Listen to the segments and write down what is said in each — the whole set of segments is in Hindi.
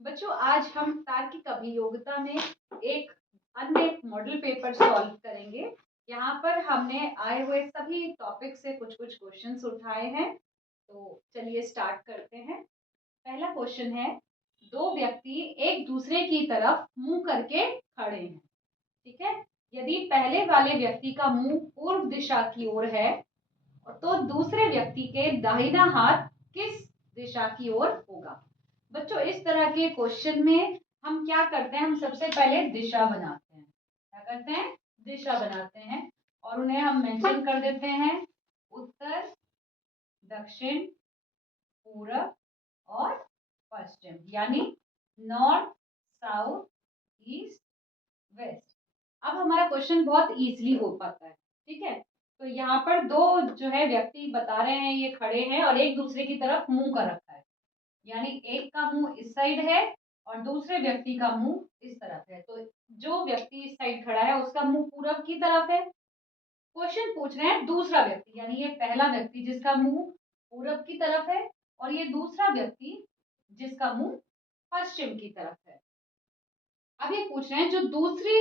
बच्चों, आज हम तार्किक अभियोगिता में एक अन्य मॉडल पेपर सॉल्व करेंगे। यहाँ पर हमने आए हुए सभी टॉपिक से कुछ कुछ क्वेश्चंस उठाए हैं। तो चलिए स्टार्ट करते हैं। पहला क्वेश्चन है, दो व्यक्ति एक दूसरे की तरफ मुंह करके खड़े हैं। ठीक है। यदि पहले वाले व्यक्ति का मुंह पूर्व दिशा की ओर है तो दूसरे व्यक्ति के दाहिना हाथ किस दिशा की ओर होगा। बच्चों, इस तरह के क्वेश्चन में हम क्या करते हैं, हम सबसे पहले दिशा बनाते हैं। क्या करते हैं? दिशा बनाते हैं और उन्हें हम मेंशन कर देते हैं उत्तर, दक्षिण, पूरब और पश्चिम, यानी नॉर्थ, साउथ, ईस्ट, वेस्ट। अब हमारा क्वेश्चन बहुत इजीली हो पाता है। ठीक है। तो यहाँ पर दो जो है व्यक्ति बता रहे हैं, ये खड़े हैं और एक दूसरे की तरफ मुंह कर रखा है, यानी एक का मुंह इस साइड है और दूसरे व्यक्ति का मुंह इस तरफ है। तो जो व्यक्ति इस साइड खड़ा है उसका मुंह पूरब की तरफ है। क्वेश्चन पूछ रहे हैं दूसरा व्यक्ति, यानी ये पहला व्यक्ति जिसका मुंह पूरब की तरफ है और ये दूसरा व्यक्ति जिसका मुंह पश्चिम की तरफ है। अब ये पूछ रहे हैं जो दूसरी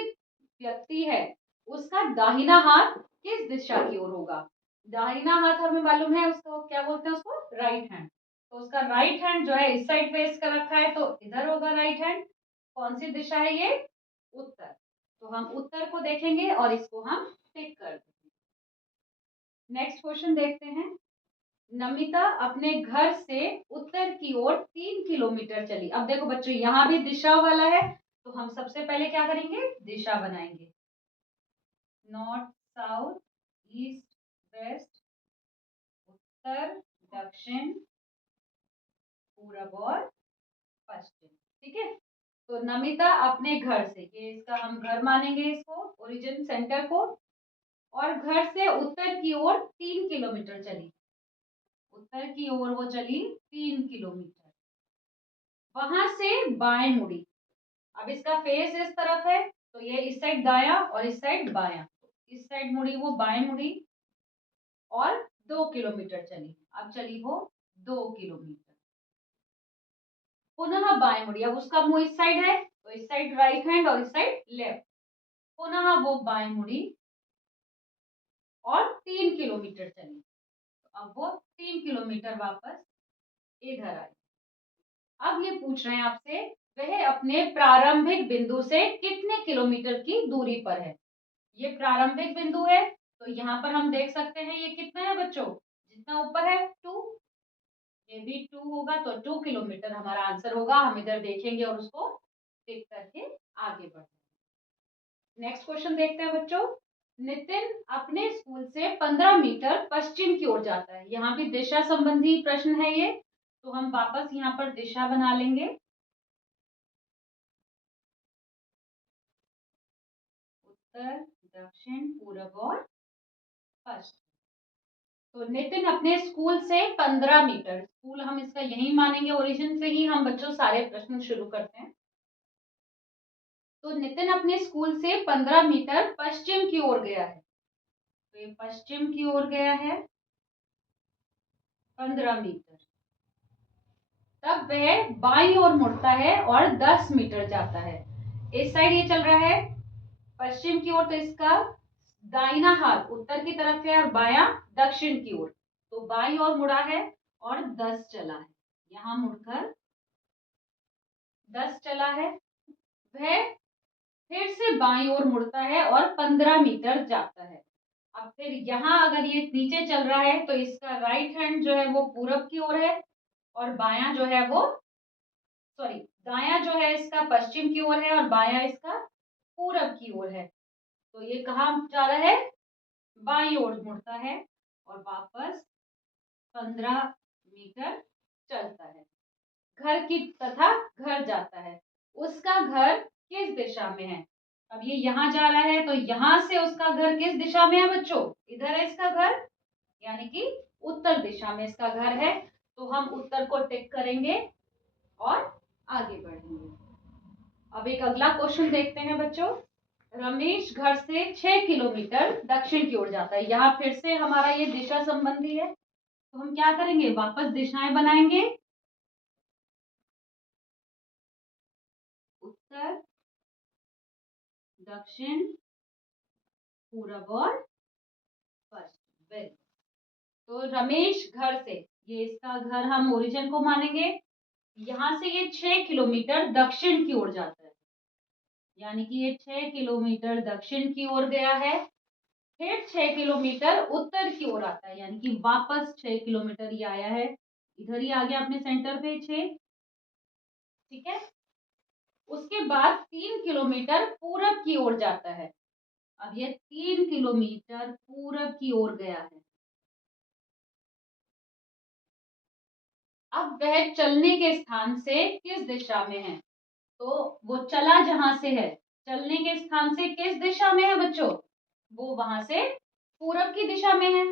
व्यक्ति है उसका दाहिना हाथ किस दिशा की ओर होगा। दाहिना हाथ हमें मालूम है, उसको क्या बोलते हैं, उसको राइट हैंड। तो उसका राइट हैंड जो है इस साइड फेस कर रखा है, तो इधर होगा राइट हैंड। कौन सी दिशा है ये? उत्तर। तो हम उत्तर को देखेंगे और इसको हम टिक कर देंगे। नेक्स्ट क्वेश्चन देखते हैं। नमिता अपने घर से उत्तर की ओर 3 किलोमीटर चली। अब देखो बच्चों, यहाँ भी दिशा वाला है, तो हम सबसे पहले क्या करेंगे, दिशा बनाएंगे। नॉर्थ, साउथ, ईस्ट, वेस्ट, उत्तर, दक्षिण, पूरब और पश्चिम। ठीक है। तो नमिता अपने घर से, ये इसका हम घर मानेंगे, इसको ओरिजिन सेंटर को, और घर से उत्तर की ओर 3 किलोमीटर चली। उत्तर की ओर वो चली 3 किलोमीटर। वहां से बाएं मुड़ी। अब इसका फेस इस तरफ है, तो ये इस साइड दाया और इस साइड बाया। इस साइड मुड़ी वो बाएं मुड़ी और 2 किलोमीटर चली। अब चली वो 2 किलोमीटर। पुनः बाएं मुड़ी। अब उसका मुंह इस साइड है, तो इस साइड राइट हैंड और इस साइड लेफ्ट। पुनः वो बाएं मुड़ी और 3 किलोमीटर चली। तो अब वो 3 किलोमीटर वापस इधर आई। अब ये पूछ रहे हैं आपसे, वह अपने प्रारंभिक बिंदु से कितने किलोमीटर की दूरी पर है। ये प्रारंभिक बिंदु है, तो यहाँ पर हम देख सकते हैं ये कितना है बच्चों, जितना ऊपर है 2, ये भी 2 होगा, तो 2 किलोमीटर हमारा आंसर होगा। हम इधर देखेंगे और उसको टिक करके आगे बढ़ेंगे। नेक्स्ट क्वेश्चन देखते हैं बच्चों। नितिन अपने स्कूल से 15 मीटर पश्चिम की ओर जाता है। यहाँ भी दिशा संबंधी प्रश्न है ये, तो हम वापस यहाँ पर दिशा बना लेंगे। उत्तर, दक्षिण, पूरब और पश्चिम। तो नितिन अपने स्कूल से 15 मीटर, स्कूल हम इसका यही मानेंगे, ओरिजिन से ही हम बच्चों सारे प्रश्न शुरू करते हैं। तो नितिन अपने स्कूल से 15 मीटर पश्चिम की ओर गया है। तो ये पश्चिम की ओर गया है 15 मीटर। तब वह बाईं ओर मुड़ता है और 10 मीटर जाता है। इस साइड ये चल रहा है पश्चिम की ओर, तो इसका दाहिना हाथ उत्तर की तरफ है और बायां दक्षिण की ओर। तो बाईं ओर मुड़ा है और 10 चला है। यहां मुड़कर 10 चला है। वह फिर से बाईं ओर मुड़ता है और 15 मीटर जाता है। अब फिर यहाँ अगर ये नीचे चल रहा है, तो इसका राइट हैंड जो है वो पूरब की ओर है और बायां जो है वो, सॉरी, दायां जो है इसका पश्चिम की ओर है और बायां इसका पूरब की ओर है। तो ये कहाँ जा रहा है, बाईं ओर मुड़ता है और वापस 15 मीटर चलता है। घर की तथा घर जाता है। उसका घर किस दिशा में है। अब ये यहाँ जा रहा है, तो यहाँ से उसका घर किस दिशा में है बच्चों, इधर है इसका घर, यानी कि उत्तर दिशा में इसका घर है। तो हम उत्तर को टिक करेंगे और आगे बढ़ेंगे। अब एक अगला क्वेश्चन देखते हैं बच्चों। रमेश घर से 6 किलोमीटर दक्षिण की ओर जाता है। यहाँ फिर से हमारा ये दिशा संबंधी है, तो हम क्या करेंगे, वापस दिशाएं बनाएंगे। दक्षिण, पूरब और पश्चिम। वेरी। तो रमेश घर से, ये इसका घर हम ओरिजिन को मानेंगे, यहां से ये 6 किलोमीटर दक्षिण की ओर जाता है, यानी कि ये 6 किलोमीटर दक्षिण की ओर गया है, फिर 6 किलोमीटर उत्तर की ओर आता है, यानी कि वापस 6 किलोमीटर ये आया है, इधर ही आ गया अपने सेंटर पे 6। ठीक है। उसके बाद 3 किलोमीटर पूरब की ओर जाता है। अब ये 3 किलोमीटर पूरब की ओर गया है। अब वह चलने के स्थान से किस दिशा में है? तो वो चला जहां से है, चलने के स्थान से किस दिशा में है बच्चों? वो वहां से पूरब की दिशा में है।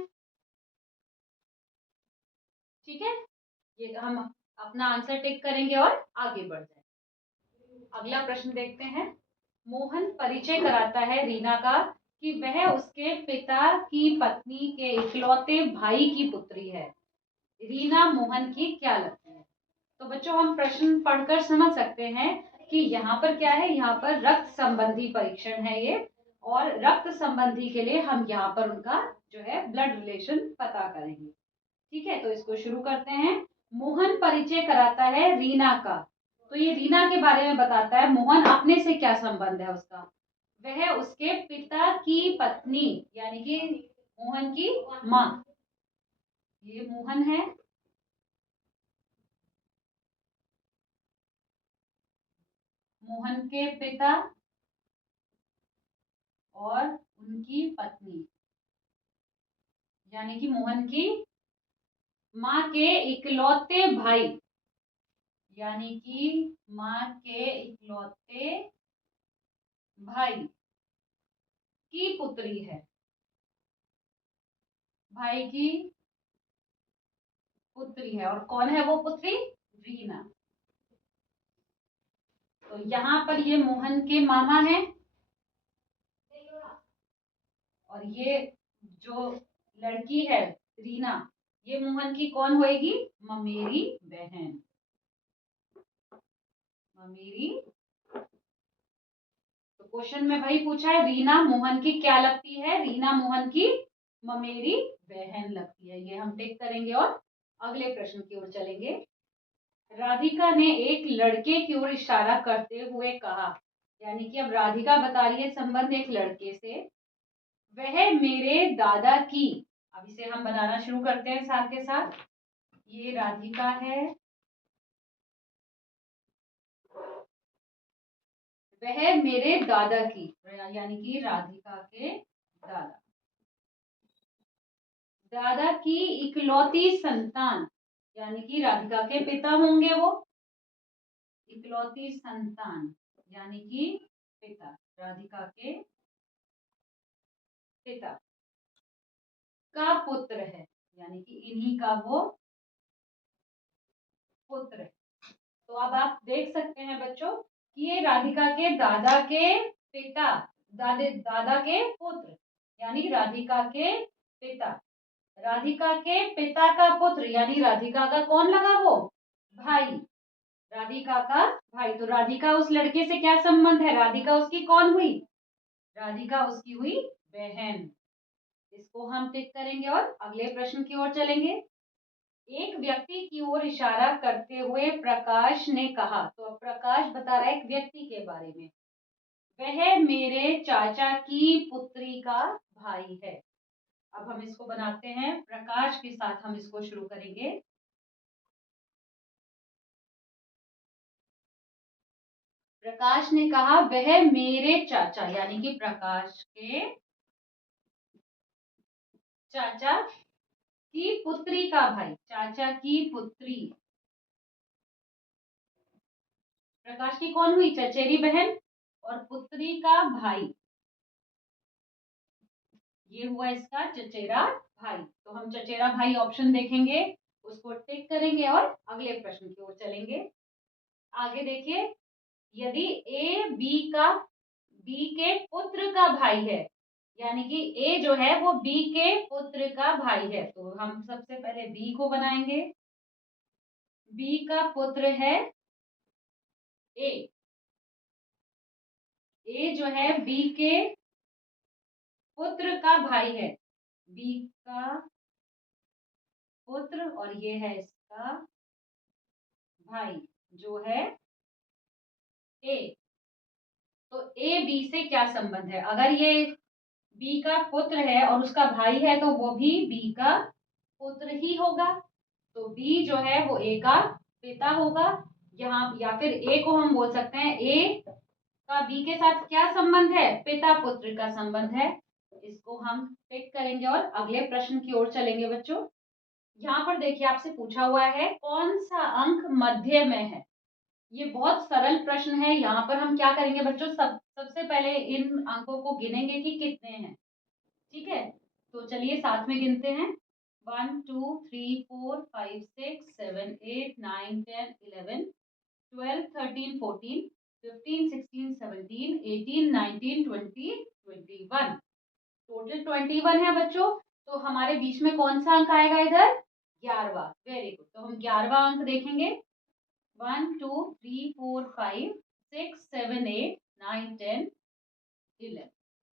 ठीक है, ये हम अपना आंसर टिक करेंगे और आगे बढ़ जाएंगे। अगला प्रश्न देखते हैं। मोहन परिचय कराता है रीना का कि वह उसके पिता की पत्नी के इकलौते भाई की पुत्री है। रीना मोहन की क्या लगती है? तो बच्चों हम प्रश्न पढ़कर समझ सकते हैं कि यहाँ पर क्या है, यहाँ पर रक्त संबंधी परीक्षण है ये, और रक्त संबंधी के लिए हम यहाँ पर उनका जो है ब्लड रिलेशन पता करेंगे। ठीक है, तो इसको शुरू करते हैं। मोहन परिचय कराता है रीना का, तो ये रीना के बारे में बताता है। मोहन अपने से क्या संबंध है उसका? वह उसके पिता की पत्नी, यानी कि मोहन की माँ, ये मोहन है, मोहन के पिता और उनकी पत्नी, यानी कि मोहन की माँ के इकलौते भाई, यानी कि माँ के इकलौते भाई की पुत्री है, भाई की पुत्री है। और कौन है वो पुत्री? रीना। तो यहाँ पर ये मोहन के मामा हैं, और ये जो लड़की है रीना, ये मोहन की कौन होएगी? ममेरी बहन, ममेरी। तो क्वेश्चन में भाई पूछा है रीना मोहन की क्या लगती है? रीना मोहन की ममेरी बहन लगती है, ये हम टिक करेंगे और अगले प्रश्न की ओर चलेंगे। राधिका ने एक लड़के की ओर इशारा करते हुए कहा, यानी कि अब राधिका बता रही है संबंध एक लड़के से। वह मेरे दादा की, अब इसे हम बनाना शुरू करते हैं साथ के साथ। ये राधिका है, वह मेरे दादा की, यानी कि राधिका के दादा, दादा की इकलौती संतान, यानी कि राधिका के पिता होंगे वो, इकलौती संतान यानी कि पिता, राधिका के पिता का पुत्र है, यानी कि इन्हीं का वो पुत्र है। तो अब आप देख सकते हैं बच्चों कि ये राधिका के दादा के पिता, दादा के पुत्र, यानी राधिका के पिता, राधिका के पिता का पुत्र, यानी राधिका का कौन लगा? वो भाई, राधिका का भाई। तो राधिका उस लड़के से क्या संबंध है? राधिका उसकी कौन हुई? राधिका उसकी हुई बहन। इसको हम टिक करेंगे और अगले प्रश्न की ओर चलेंगे। एक व्यक्ति की ओर इशारा करते हुए प्रकाश ने कहा, तो अब प्रकाश बता रहा है एक व्यक्ति के बारे में, वह मेरे चाचा की पुत्री का भाई है। अब हम इसको बनाते हैं, प्रकाश के साथ हम इसको शुरू करेंगे। प्रकाश ने कहा वह मेरे चाचा, यानी कि प्रकाश के चाचा की पुत्री का भाई, चाचा की पुत्री, प्रकाश की कौन हुई? चचेरी बहन, और पुत्री का भाई, ये हुआ इसका चचेरा भाई। तो हम चचेरा भाई ऑप्शन देखेंगे, उसको टिक करेंगे और अगले प्रश्न की ओर चलेंगे। आगे देखिए, यदि ए बी के पुत्र का भाई है, यानी कि ए जो है वो बी के पुत्र का भाई है, तो हम सबसे पहले बी को बनाएंगे। बी का पुत्र है ए, ए ए जो है बी के पुत्र का भाई है, बी का पुत्र, और ये है इसका भाई जो है ए। तो ए बी से क्या संबंध है? अगर ये बी का पुत्र है और उसका भाई है तो वो भी बी का पुत्र ही होगा। तो बी जो है वो ए का पिता होगा। यहाँ या फिर ए को हम बोल सकते हैं ए का बी के साथ क्या संबंध है? पिता पुत्र का संबंध है। इसको हम टिक करेंगे और अगले प्रश्न की ओर चलेंगे बच्चों। यहाँ पर देखिए आपसे पूछा हुआ है कौन सा अंक मध्य में है। ये बहुत सरल प्रश्न है। यहाँ पर हम क्या करेंगे बच्चों, सबसे पहले इन अंकों को गिनेंगे कि कितने हैं। ठीक है, तो चलिए साथ में गिनते हैं। 1 2 3 4 5 6 7 8 9 10 11 12 13 14 15 16 17 18 19 20 21। टोटल 21 है बच्चों। तो हमारे बीच में कौन सा अंक आएगा इधर? 11वां। Very good. तो हम 11वां अंक देखेंगे। 1 2 3 4 5 6 7 8 9 10 11।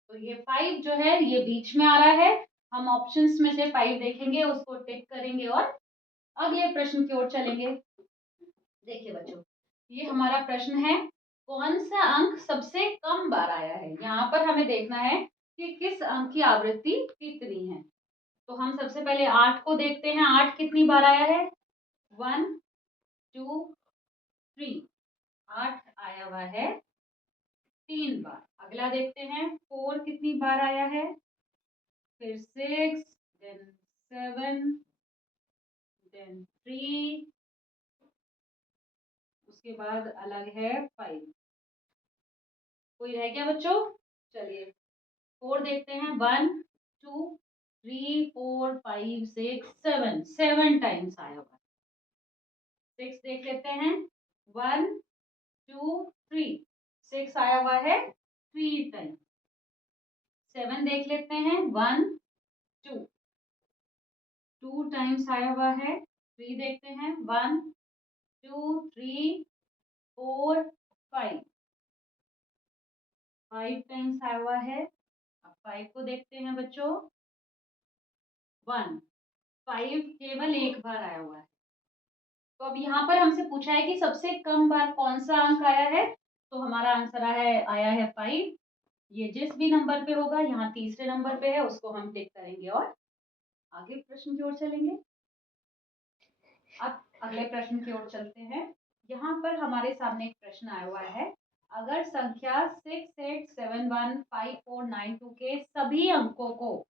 तो ये 5 जो है ये बीच में आ रहा है। हम ऑप्शंस में से 5 देखेंगे, उसको टिक करेंगे और अगले प्रश्न की ओर चलेंगे। देखिए बच्चों, ये हमारा प्रश्न है कौन सा अंक सबसे कम बार आया है। यहाँ पर हमें देखना है कि किस अंक की आवृत्ति कितनी है। तो हम सबसे पहले 8 को देखते हैं। 8 कितनी बार आया है? 1 2 3। 8 आया हुआ है 3 बार। अगला देखते हैं 4 कितनी बार आया है? फिर 6, देन 7, देन 3, उसके बाद अलग है 5। कोई रह गया बच्चों? चलिए 4 देखते हैं। 1 2 3 4 5 6 7, 7 टाइम्स आया हुआ है। 6 देख लेते हैं। 1 2 3, 6 आया हुआ है 3 टाइम्स। 7 देख लेते हैं। 1 2, 2 टाइम्स आया हुआ है। 3 देखते हैं। 1 2 3 4 5, 5 टाइम्स आया हुआ है। अब 5 को देखते हैं बच्चों। 1 5 केवल एक बार आया हुआ है। तो अब यहाँ पर हमसे पूछा है कि सबसे कम बार कौन सा अंक आया है। तो हमारा आंसर आया है 5। ये जिस भी नंबर पे होगा, यहाँ तीसरे नंबर पे है, उसको हम टिक करेंगे और आगे प्रश्न की ओर चलेंगे। अब अगले प्रश्न की ओर चलते हैं। यहाँ पर हमारे सामने एक प्रश्न आया हुआ है अगर संख्या 68715492 के सभी अंकों को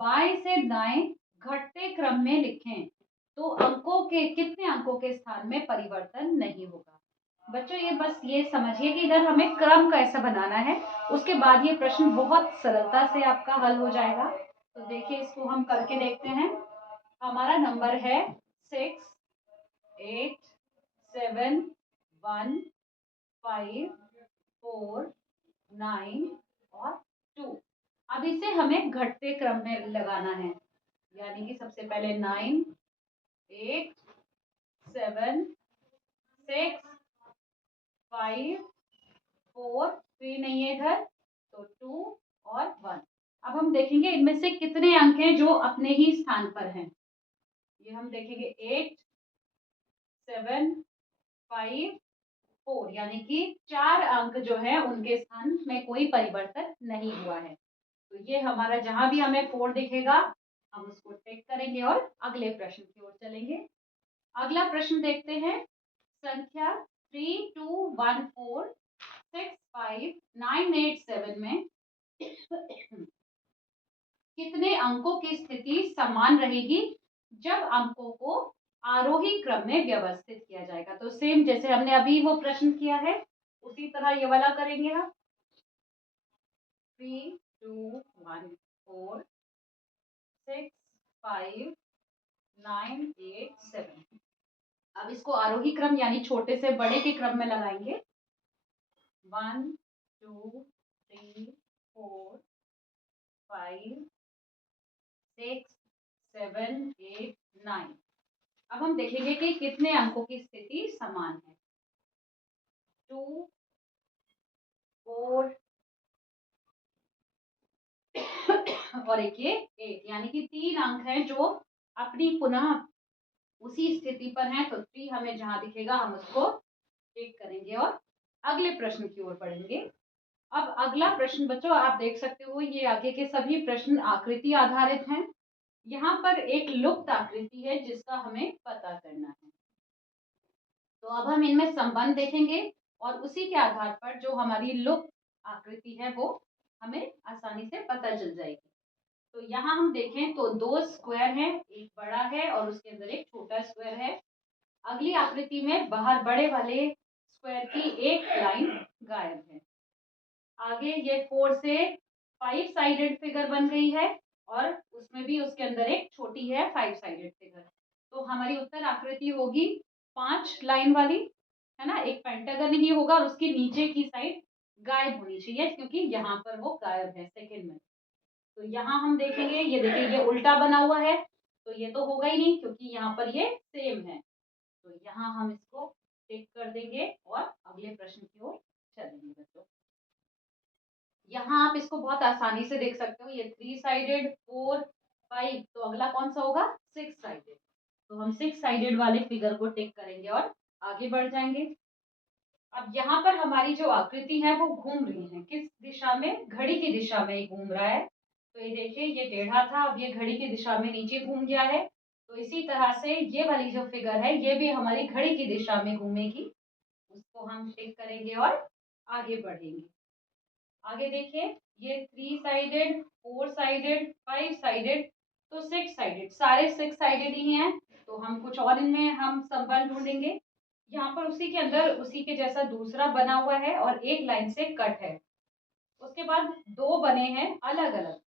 बाएं से दाएं घटते क्रम में लिखें तो अंकों के कितने अंकों के स्थान में परिवर्तन नहीं होगा। बच्चों ये बस ये समझिए कि इधर हमें क्रम कैसा बनाना है, उसके बाद ये प्रश्न बहुत सरलता से आपका हल हो जाएगा। तो देखिए इसको हम करके देखते हैं। हमारा नंबर है 6 8 7 1 5 4 9 और 2। अब इसे हमें घटते क्रम में लगाना है, यानी कि सबसे पहले 9 8 7 6 5 4, 3 नहीं है इधर, तो 2 और 1। अब हम देखेंगे इनमें से कितने अंक हैं जो अपने ही स्थान पर हैं। ये हम देखेंगे 8 7 5 4, यानी कि 4 अंक जो है उनके स्थान में कोई परिवर्तन नहीं हुआ है। तो ये हमारा जहां भी हमें 4 दिखेगा हम उसको टिक करेंगे और अगले प्रश्न की ओर चलेंगे। अगला प्रश्न देखते हैं। संख्या 32146598 में कितने अंकों की स्थिति समान रहेगी जब अंकों को आरोही क्रम में व्यवस्थित किया जाएगा। तो सेम जैसे हमने अभी वो प्रश्न किया है उसी तरह ये वाला करेंगे हम। 3 2 1 4 6 5 9 8 7। अब इसको आरोही क्रम यानी छोटे से बड़े के क्रम में लगाएंगे। 1 2 3 4 5 6 7 8 9। अब हम देखेंगे कि कितने अंकों की स्थिति समान है। 2 4 और एक ये 8, यानी कि 3 अंक हैं जो अपनी पुनः उसी स्थिति पर हैं। तो 3 हमें जहां दिखेगा हम उसको टिक करेंगे और अगले प्रश्न की ओर बढ़ेंगे। अब अगला प्रश्न बच्चों आप देख सकते हो, ये आगे के सभी प्रश्न आकृति आधारित हैं। यहाँ पर एक लुप्त आकृति है जिसका हमें पता करना है। तो अब हम इनमें संबंध देखेंगे और उसी के आधार पर जो हमारी लुप्त आकृति है वो हमें आसानी से पता चल जाएगी। तो यहाँ हम देखें तो 2 स्क्वायर हैं, एक बड़ा है और उसके अंदर एक छोटा स्क्वायर है। अगली आकृति में बाहर बड़े वाले स्क्वायर की एक लाइन गायब है। आगे ये 4 से 5 साइडेड फिगर बन गई है और उसमें भी उसके अंदर एक छोटी है 5 साइडेड फिगर। तो हमारी उत्तर आकृति होगी 5 लाइन वाली, है ना। एक पेंटागन ही होगा और उसके नीचे की साइड गायब होनी चाहिए क्योंकि यहाँ पर वो गायब है सेकंड में। तो यहाँ हम देखेंगे, ये देखिए ये उल्टा बना हुआ है तो ये तो होगा ही नहीं क्योंकि यहाँ पर ये सेम है। तो यहाँ हम इसको टिक कर देंगे और अगले प्रश्न की ओर चलेंगे बच्चों। यहाँ आप इसको बहुत आसानी से देख सकते हो, ये 3 साइडेड 4 5, तो अगला कौन सा होगा 6 साइडेड। तो हम 6 साइडेड वाले फिगर को टिक करेंगे और आगे बढ़ जाएंगे। अब यहाँ पर हमारी जो आकृति है वो घूम रही है, किस दिशा में, घड़ी की दिशा में ही घूम रहा है। तो ये देखिए ये टेढ़ा था, अब ये घड़ी की दिशा में नीचे घूम गया है। तो इसी तरह से ये वाली जो फिगर है ये भी हमारी घड़ी की दिशा में घूमेगी, उसको हम टिक करेंगे और आगे बढ़ेंगे। आगे देखिए ये 3 साइडेड 4 साइडेड 5 साइडेड तो 6 साइडेड, सारे 6 साइडेड ही हैं। तो हम कुछ और इनमें हम संबंध ढूंढेंगे। यहाँ पर उसी के अंदर उसी के जैसा दूसरा बना हुआ है और एक लाइन से कट है। उसके बाद 2 बने हैं अलग अलग,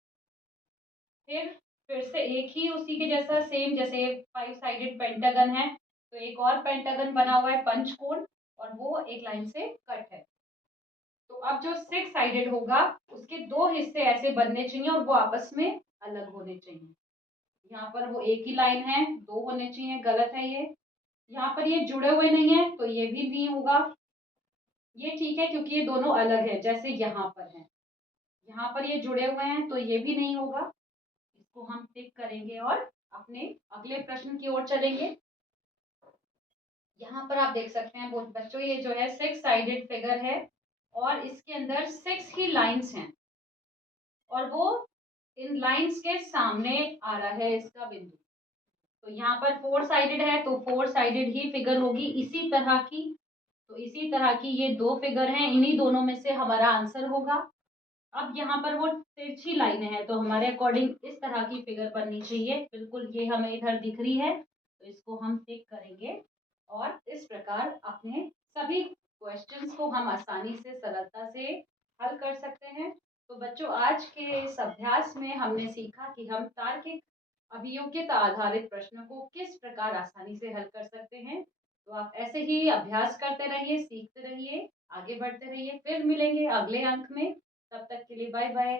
फिर से एक ही उसी के जैसा सेम, जैसे 5 साइडेड पेंटागन है तो एक और पेंटागन बना हुआ है पंचकोण और वो एक लाइन से कट है। तो अब जो 6 साइडेड होगा उसके 2 हिस्से ऐसे बनने चाहिए और वो आपस में अलग होने चाहिए। यहाँ पर वो एक ही लाइन है, 2 होने चाहिए, गलत है ये। यहाँ पर ये जुड़े हुए नहीं है तो ये भी नहीं होगा। ये ठीक है क्योंकि ये दोनों अलग है, जैसे यहाँ पर है। यहाँ पर ये जुड़े हुए हैं तो ये भी नहीं होगा। इसको हम टिक करेंगे और अपने अगले प्रश्न की ओर चलेंगे। यहाँ पर आप देख सकते हैं बच्चों, ये जो है 6 साइडेड फिगर है और इसके अंदर 6 ही लाइंस हैं और वो इन लाइंस के सामने आ रहा है इसका बिंदु। तो यहाँ पर 4 साइडेड है तो 4 साइडेड ही फिगर होगी इसी तरह की। तो इसी तरह की ये 2 फिगर हैं, इन्हीं दोनों में से हमारा आंसर होगा। अब यहाँ पर वो तिरछी लाइनें हैं तो हमारे अकॉर्डिंग इस तरह की फिगर बननी चाहिए, बिल्कुल ये हमें इधर दिख रही है तो इसको हम टिक करेंगे और इस प्रकार अपने सभी क्वेश्चंस को हम आसानी से सरलता से हल कर सकते हैं। तो बच्चों आज के इस अभ्यास में हमने सीखा कि हम तार्किक अभियोग्यता आधारित प्रश्नों को किस प्रकार आसानी से हल कर सकते हैं। तो आप ऐसे ही अभ्यास करते रहिए, सीखते रहिए, आगे बढ़ते रहिए। फिर मिलेंगे अगले अंक में, तब तक के लिए बाय बाय।